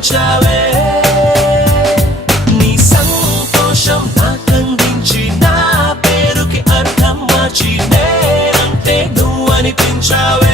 కనిపించావే నీ సంతోషం నాకందించి నా పేరుకి అర్థం మార్చి నేనంటే నువ్వు అనిపించావే